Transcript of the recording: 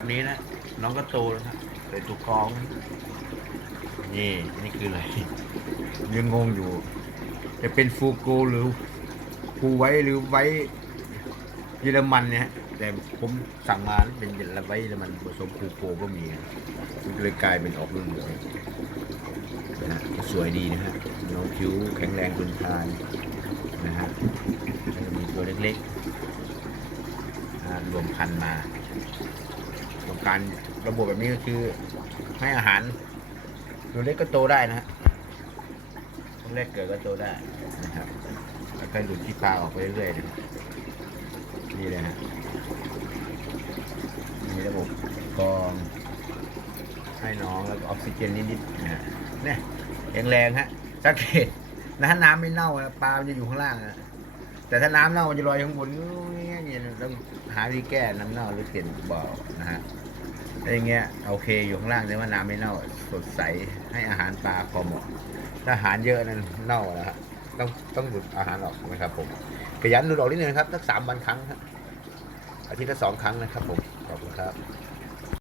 แบบนี้นะ น้องก็โตแล้วนะเป็นตัวกรอง นี่นี่คืออะไรยังงงอยู่ จะเป็นฟูโกหรือฟูไว้หรือไว้เยอรมันเนี่ย แต่ผมสั่งมาเป็นเยอรไว้เยอรมันผสมฟูโกก็มีมันก็เลยกลายเป็นออกรุ่นเหลืองนะฮะสวยดีนะฮะน้องคิ้วแข็งแรงทนทานนะฮะมีตัวเล็กๆรวมพันมา ต้องการระบบแบบนี้ก็คือให้อาหารตัวเล็กก็โตได้นะฮะตัวเล็กเกิดก็โตได้นะครับแล้วก็หลุดที่ปลาออกไปเรื่อยๆนะนี่เลยฮะมีระบบกรองให้น้องแล้วก็ออกซิเจนนิดๆนะฮะเนี่ยแข็งแรงฮะสังเกตนะถ้าน้ำไม่เน่าปลามันจะอยู่ข้างล่างนะแต่ถ้าน้ำเน่ามันจะลอยข้างบนอย่างเงี้ย ต้องหาวิธีแก้น้ำเน่าหรือเปลี่ยนบ่อนะฮะอะไรเงี้ยโอเคอยู่ข้างล่างแต่ว่าน้ำไม่เน่าสดใสให้อาหารปลาพอเหมาะถ้าอาหารเยอะนั้นเน่าแล้วฮะต้องต้องหลุดอาหารออกนะครับผมขยันดูดออกนิดนึงครับสักสามวันครั้งอาทิตย์ละสองครั้งนะครับผมขอบคุณครับ